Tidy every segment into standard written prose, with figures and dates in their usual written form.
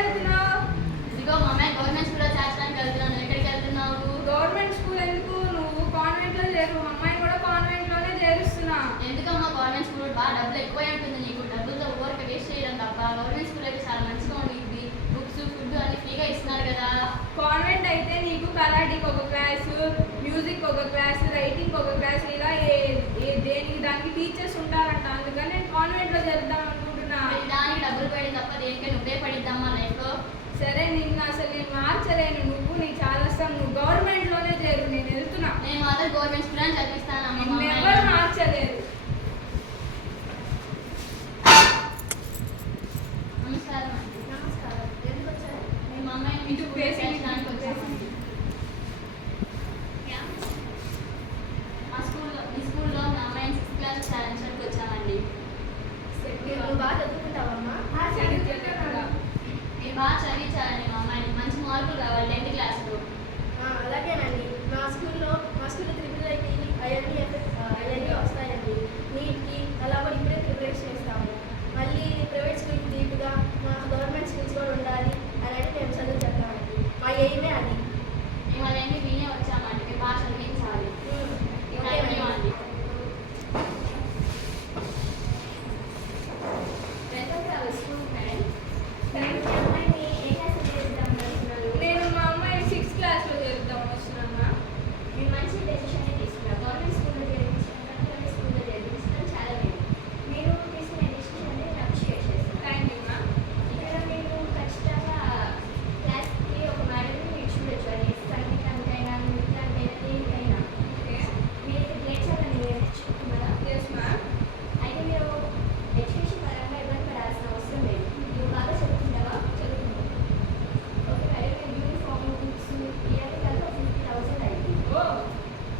వెళ్తున్నావు? ఇదిగో మా అమ్మాయి గవర్నమెంట్ స్కూల్లో చేర్చడానికి వెళ్తున్నాను. ఎక్కడికి వెళ్తున్నావు? గవర్నమెంట్ స్కూల్ ఎందుకు? నువ్వు కాన్వెంట్లో చేరు. మా అమ్మాయిని కూడా కాన్వెంట్లోనే చేరుస్తున్నా. ఎందుకమ్మా గవర్నమెంట్ స్కూల్ బాగా డబ్బులు ఎక్కువ ఉంటుంది నీకు. డబ్బులతో ఊరికి వేస్ట్ చేయడం తప్ప గవర్నమెంట్ స్కూల్ అయితే చాలా మంచిగా ఉంటుంది. బుక్స్ ఫుడ్ అన్ని ఫ్రీగా ఇస్తున్నారు కదా. కాన్వెంట్ అయితే నీకు కరాటీకి ఒక క్లాసు, మ్యూజిక్ ఒక క్లాసు, రైటింగ్ ఒక క్లాసు, ఇలా దేనికి దానికి టీచర్స్ ఉంటారంట. అందుకని నేను కాన్వెంట్లో చేద్దాం అనుకుంటున్నా. దానికి డబ్బులు పడి తప్ప దేనికైనా ఉపయోగపడిద్దామా లైఫ్లో. సరే నిన్ను అసలు నేను మార్చలేను. నువ్వు నీకు చాలా ఇష్టం. నువ్వు గవర్నమెంట్లోనే చేరు. నేను వెళ్తున్నా. నేను మాత్రం గవర్నమెంట్ స్కూల్ అని చదివిస్తాను. ఎవరు మార్చలేరు. నమస్కారం అండి. నమస్కారం. ఎందుకు వచ్చారు? మేము మా అమ్మాయిని మీ స్కూల్లో చేర్చడానికి వచ్చామండి. మీ స్కూల్లో మా అమ్మాయిని 6th క్లాస్ చేర్చడానికి వచ్చామండి. నువ్వు బాగా చదువుకుంటావమ్మా? మీరు బాగా చదివించాలండి మా అమ్మాయిని. మంచి మార్కులు రావాలి 10th క్లాస్లో. అలాగేనండి. మా స్కూల్లో త్రిపురకి అవన్నీ వస్తాయండి. నీట్కి అలా కూడా ఇప్పుడే ప్రిపరేషన్ చేస్తాము. మళ్ళీ ప్రైవేట్ స్కూల్కి నీట్గా మా గవర్నమెంట్ స్కూల్స్ కూడా ఉండాలి అని మేము చదువు చెప్తామండి. మా ఎయిమే అది. మేము అదేమి వినే వచ్చామండి. మీరు బాగా చదివించాలి. థ్యాంక్ యూ అండి. నేను మా అమ్మాయి 6th క్లాస్లో చేద్దాం వస్తున్నా. మీరు మంచి డెసిషన్ తీసుకున్నారు. గవర్నమెంట్ స్కూల్లో చేర్పించడం ప్రైవేట్ స్కూల్లో చేర్పించడం చాలా లేదు. మీరు తీసుకునే డెసిషన్ నేను అప్రిషియేట్ చేస్తాను. Thank you ma'am. ఇక్కడ మీరు ఖచ్చితంగా క్లాస్కి ఒక మేడంని మీరు చూడొచ్చు. అది సంగీతానికైనా నృత్యానికైనా దేనికైనా. ఓకే. మీరు నేర్చాలని నేర్చుకుంటున్నారా? Yes ma'am. అయితే మీరు ఎడ్యుకేషన్ పరంగా ఇబ్బంది పడాల్సిన అవసరం లేదు. నువ్వు బాగా చదువుకుంటావా? చదువుకుంటావు. Okay madam. మీరు యూనిఫామ్ బుక్స్ ఇవన్నీ కలిపి 50,000 అయింది. ఓ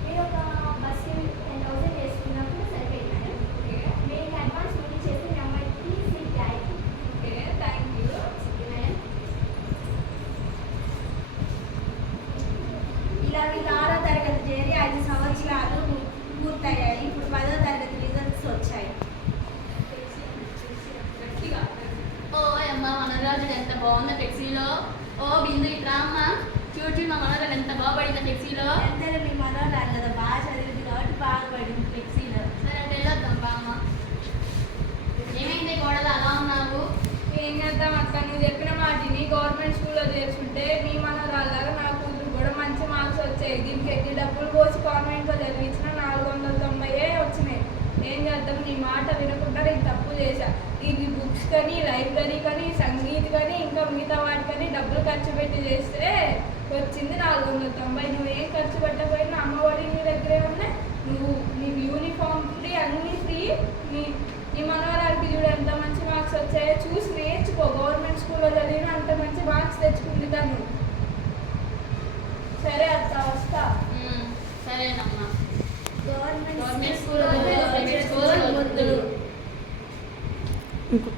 మీరు ఒక బస్సు 10,000 చేసుకున్నప్పుడు సరిపోయింది మేడం. ఓకే. మీకు అడ్వాన్స్ మనీ చేస్తే మీ అమ్మాయికి seat guarantee. Okay thank you. Madam ఇలా వీళ్ళు 6వ తరగతి చేరి 5 సంవత్సరాలు పూర్తయ్యాయి. ఇప్పుడు 10వ తరగతి రిజల్ట్స్ వచ్చాయి. గట్టిగా. ఓ అమ్మ మనరాజుడు ఎంత బాగుందో ఫ్లెక్సీలో. ఓ బిందు ఇట్రా అమ్మ. చూడు మా మనరాజు ఎంత బాగుపడిందో ఫ్లెక్సీలో. ఎంతైనా మీ మనోరాలు కదా, బాగా చదివింది కాబట్టి బాగా పడింది ఫ్లెక్సీలో. సరే అంటే వెళ్ళొద్దాం బా అమ్మ. ఏమైంది గోడలు అలా ఉన్నావు? ఏం చేద్దాం అక్క, నువ్వు చెప్పిన మాటిని గవర్నమెంట్ స్కూల్లో చేర్చుంటే మీ మనరాళ్ళగా నా కూతురు కూడా మంచి మార్క్స్ వచ్చాయి. దీనికి ఎన్ని డబ్బులు పోసి కాన్వెంట్లో చదివించినా 490 వచ్చినాయి. ఏం చేద్దాం, నీ మాట వినకుండా నేను తప్పు చేశా. ఇది బుక్స్ కానీ లైబ్రరీ కానీ సంగీత్ కానీ ఇంకా మిగతా వాటికని డబ్బులు ఖర్చు పెట్టి చేస్తే వచ్చింది 490. నువ్వు ఏం ఖర్చు పెట్టకపోయినా అమ్మఒడి నీ దగ్గరే ఉన్నాయి. నువ్వు నీ యూనిఫామ్ ఫ్రీ, అన్నీ ఫ్రీ. నీ మనవరాలకి చూడు ఎంత మంచి మార్క్స్ వచ్చాయో. చూసి నేర్చుకో. గవర్నమెంట్ స్కూల్లో చదివిన అంత మంచి మార్క్స్ తెచ్చుకుంది తను. సరే అత్త వస్తా. సరేనమ్మా. Government government school private school వద్దు. ఇంకో